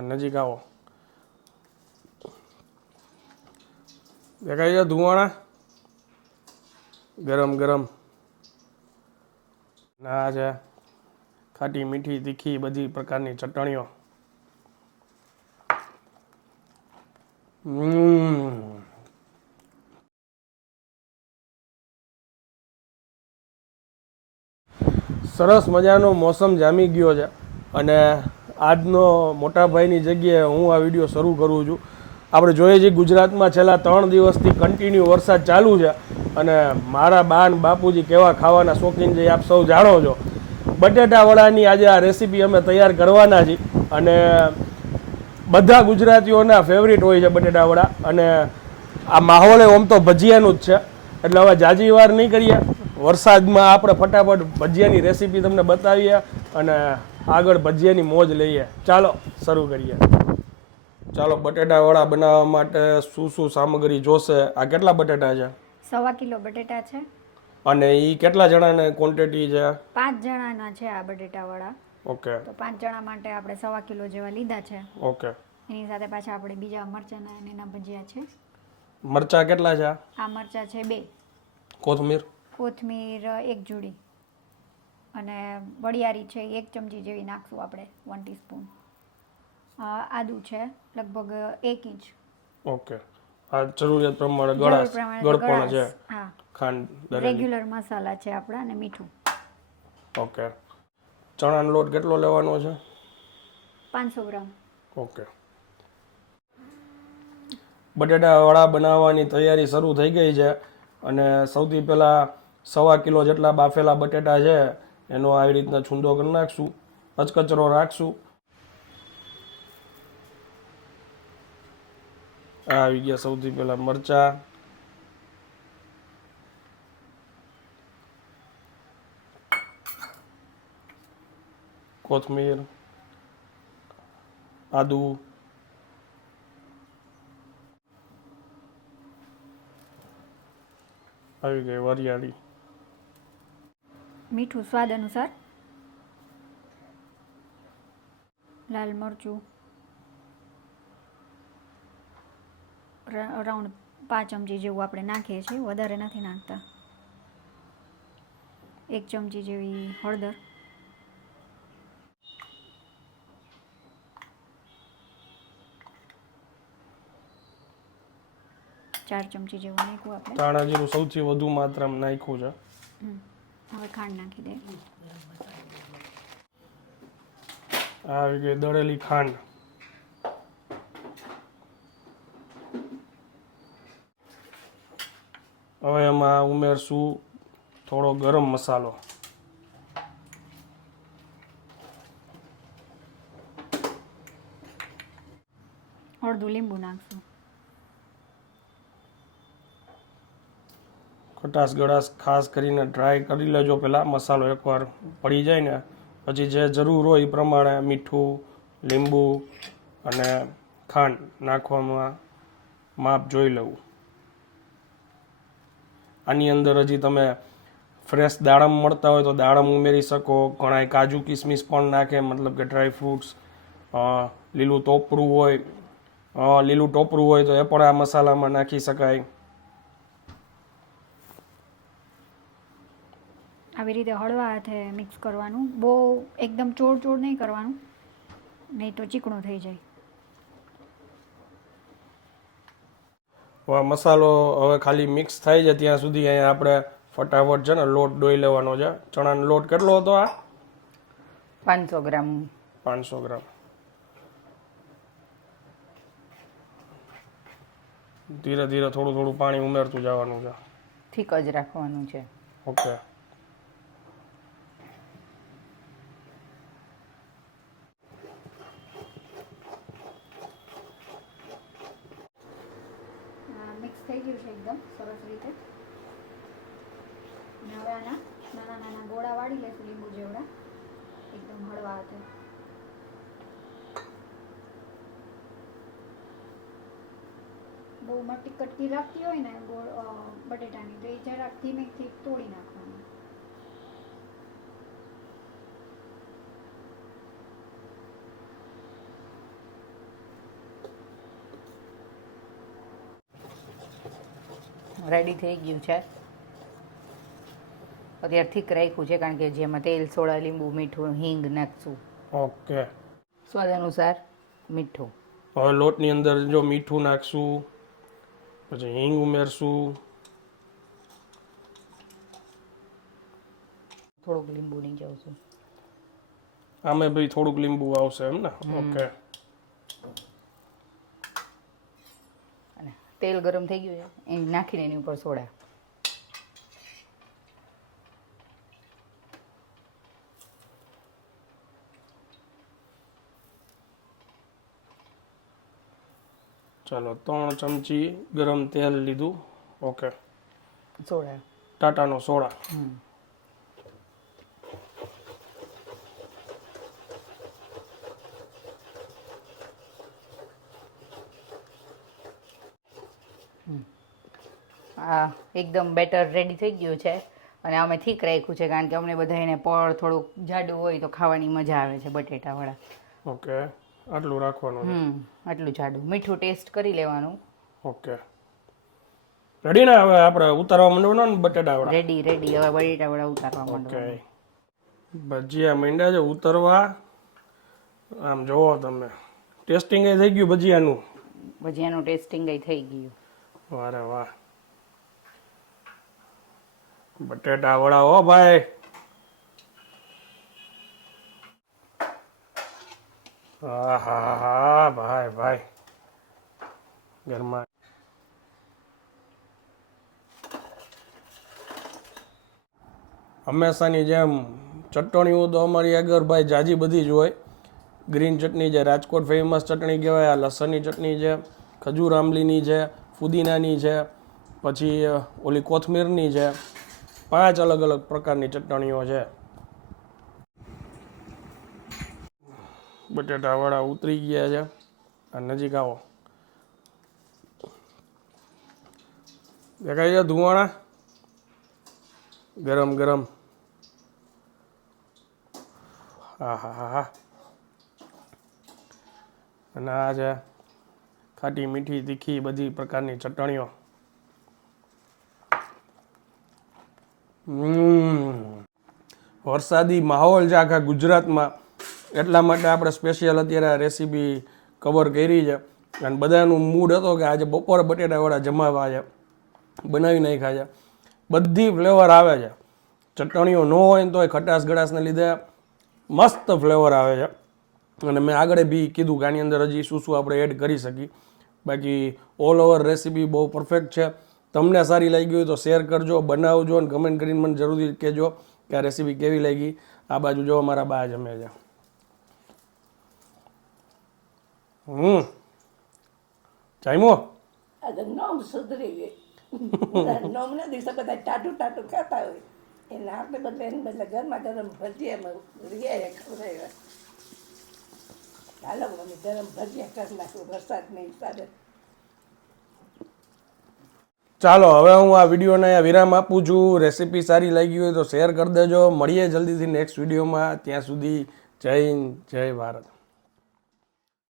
નજીક આવો. દેખાય છે ધુવાણા? ગરમ ગરમ. ના છે ખાટી મીઠી, તીખી બધી પ્રકારની ચટણીઓ. સરસ મજાનો મોસમ જામી ગયો છે. અને આજનો મોટાભાઈની જગ્યાએ હું આ વીડિયો શરૂ કરું છું. આપણે જોઈએ છીએ ગુજરાતમાં છેલ્લા ત્રણ દિવસથી કન્ટિન્યુ વરસાદ ચાલુ છે અને મારા બાન બાપુજી કેવા ખાવાના શોખીન છે આપ સૌ જાણો છો. બટેટાવડાની આજે આ રેસીપી અમે તૈયાર કરવાના છીએ અને બધા ગુજરાતીઓના ફેવરિટ હોય છે બટેટાવડા અને આ માહોલે ઓમ તો ભજીયાનું જ છે. એટલે હવે જાજી વાર નહીં કરીએ. વરસાદમાં આપણે ફટાફટ ભજીયાની રેસીપી તમને બતાવીએ અને આગળ ભજીયાની મોજ લઈએ. ચાલો શરૂ કરીએ. ચાલો બટેટાવાળા બનાવવા માટે શું શું સામગ્રી જોશે? આ કેટલા બટેટા છે? સવા કિલો બટેટા છે. અને એ કેટલા જણાને ક્વોન્ટિટી છે? પાંચ જણાના છે આ બટેટાવાળા. ઓકે. તો પાંચ જણા માટે આપણે સવા કિલો જેવા લીધા છે. ઓકે. એની સાથે પાછા આપણે બીજા મરચાના અને એના ભજીયા છે. મરચા કેટલા છે? આ મરચા છે બે. કોથમીર? કોથમીર એક જોડી. અને વડિયારી છે એક ચમચી જેવી નાખશું આપણે વન ટીસ્પૂન આદુ છે લગભગ એક ઇંચ. ઓકે. આ જરૂરિયાત પ્રમાણે ગળાસ ગળપણ છે હા. ખાંડ રેગ્યુલર મસાલા છે આપણા અને મીઠું. ઓકે. ચણાનો લોટ કેટલો લેવાનો છે? પાંચસો ગ્રામ. ઓકે. બટેટા વડા બનાવવાની તૈયારી શરૂ થઈ ગઈ છે અને સૌથી પહેલાં સવા કિલો જેટલા બાફેલા બટેટા છે એનો આવી રીતના છૂંદો કરી નાખશું, અચકચરો રાખશું. આવી ગયા સૌથી પહેલાં મરચાં. કોથમીર, આદુ. આવી ગઈ વરિયાળી. મીઠું સ્વાદ અનુસાર. લાલ મરચું. અરાઉન્ડ પાંચ ચમચી જેવું આપણે નાખીએ છીએ વધારે નથી નાખતા. એક ચમચી જેવી હળદર. ચાર ચમચી જેવું નાખ્યું આપણે. ધાણા જીરું સૌથી વધુ માત્રામાં નાખ્યું છે. હવે ખાંડ નાખી દે. આ આવી ગઈ દળેલી ખાંડ. હવે એમાં ઉમેરશું થોડો ગરમ મસાલો. અડધું લીંબુ નાખશું. ખટાશ ગળાશ ખાસ કરીને ડ્રાય કરી લેજો. પહેલાં મસાલો એકવાર પડી જાય ને, પછી જે જરૂર હોય એ પ્રમાણે મીઠું, લીંબુ અને ખાંડ નાખવામાં માપ જોઈ લેવું. આની અંદર હજી તમે ફ્રેશ દાડમ મળતા હોય તો દાડમ ઉમેરી શકો. ઘણાય કાજુ કિસમિસ પણ નાખે, મતલબ કે ડ્રાય ફ્રૂટ્સ લીલું ટોપરું હોય લીલું ટોપરું હોય તો એ પણ આ મસાલામાં નાખી શકાય. આવી રીતે હળવા હાથે મિક્સ કરવાનું. બહુ એકદમ ચોળ ચોળ નહીં કરવાનું. નહીં તો ચીકણું થઈ જાય. હવે મસાલો હવે ખાલી મિક્સ થાય છે ત્યાં સુધી અહીંયા આપણે ફટાફટ છે ને લોટ ડોઈ લેવાનો છે. ચણાનો લોટ કેટલો હતો આ? પાંચસો ગ્રામ. પાંચસો ગ્રામ. ધીરે ધીરે થોડું થોડું પાણી ઉમેરતું જવાનું છે. ઠીક જ રાખવાનું છે. ઓકે. ગયું છે એકદમ સરસ રીતે. હવે આના નાના નાના ગોળા વાળી લેશું લીંબુ જેવડા. એકદમ હળવા હાથે બહુ મોટી કટકી રાખતી હોય ને, ગોળ બટેટાની, તો એ જરાક ધીમેથી તોડી નાખવાની. રેડી થઈ ગયું છે. અત્યારે થીક રાખ્યું છે કારણ કે જેમાં તેલ સોડા લીંબુ મીઠું હિંગ નાખશું. ઓકે. સ્વાદ અનુસાર મીઠું. હવે લોટની અંદર જો મીઠું નાખશું પછી હિંગ ઉમેરશું. થોડુંક લીંબુ નીચે આવશે. આમે ભાઈ થોડુંક લીંબુ આવશે એમ ને? ઓકે અને તેલ ગરમ થઈ ગયું છે. એ નાખીને એની ઉપર સોડા. ચાલો ત્રણ ચમચી ગરમ તેલ લીધું. ઓકે. સોડા. ટાટાનો સોડા. આ એકદમ બેટર રેડી થઈ ગયું છે. અને અમે ઠીક રાખ્યું છે કારણ કે અમને બધા એને પળ થોડુંક જાડું હોય તો ખાવાની મજા આવે છે બટેટાવાળા. ઓકે. આટલું રાખવાનું હમ આટલું જાડું. મીઠું ટેસ્ટ કરી લેવાનું. ઓકે. રેડી ને? હવે આપણે ઉતારવા માંડવાનું ને બટેટાવાળા? રેડી રેડી હવે બટેટાવાળા ઉતારવા માંડો ઓકે ભજીયા માંડ્યા છે ઉતરવા. આમ જોવો તમે. ટેસ્ટિંગ થઈ ગયું ભજીયાનું? ભજીયાનું ટેસ્ટિંગ થઈ ગયું. વારે વાહ. બટેટા વડા, હો ભાઈ. હા હા હા ભાઈ ભાઈ. ઘરમાં હંમેશાની જેમ ચટણીઓ તો અમારી આગળ ભાઈ જાજી બધી જ હોય. ગ્રીન ચટણી છે રાજકોટ ફેમસ ચટણી કહેવાય, આ લસણની ચટણી છે, ખજૂર આંબલીની છે, ફુદીનાની છે, પછી ઓલી કોથમીરની છે. પાંચ અલગ અલગ પ્રકારની ચટણીઓ છે. બટેટાવાળા ઉતરી ગયા છે. આ નજીક આવો. દેખાય છે ધુવાણા ગરમ ગરમ. હા હા હા હા. અને આ છે ખાટી મીઠી, તીખી બધી પ્રકારની ચટણીઓ. વરસાદી માહોલ છે આખા ગુજરાતમાં. એટલા માટે આપણે સ્પેશિયલ અત્યારે આ રેસીપી કવર કરી છે. અને બધાનું મૂડ હતો કે આજે બપોરે બટેટાવાળા જમાવા છે. બનાવી નાખ્યા છે. બધી ફ્લેવર આવે છે. ચટણીઓ ન હોય ને તોય ખટાશ ગળાશને લીધે મસ્ત ફ્લેવર આવે છે. અને મેં આગળ બી કીધું કે આની અંદર હજી શું શું આપણે એડ કરી શકીએ. બાકી ઓલ ઓવર રેસીપી બહુ પરફેક્ટ છે. તમને સારી લાગી હોય તો શેર કરજો, બનાવજો અને કમેન્ટ કરીને મને જરૂરથી કહેજો કે આ રેસીપી કેવી લાગી. આ બાજુ જો અમારા બા જમે છે. હમ. ચાઈમો નોમ સુધરી ગઈ. નોમના દિવસે બધા ટાટું ટાટું ખાતા હોય. એને આપણે બદલે, એને બદલે ગરમા ગરમ ભજીયામાં રિયા ખવડાવ્યા. મમ્મી ગરમ ભજીયા કરી નાખું વરસાદની હિસાબે ચાલો, હવે હું આ વિડીયોને વિરામ આપું છું. રેસીપી સારી લાગી હોય તો શેર કરી દેજો. મળીએ જલ્દીથી નેક્સ્ટ વિડીયોમાં. ત્યાં સુધી જય હિન્દ, જય ભારત.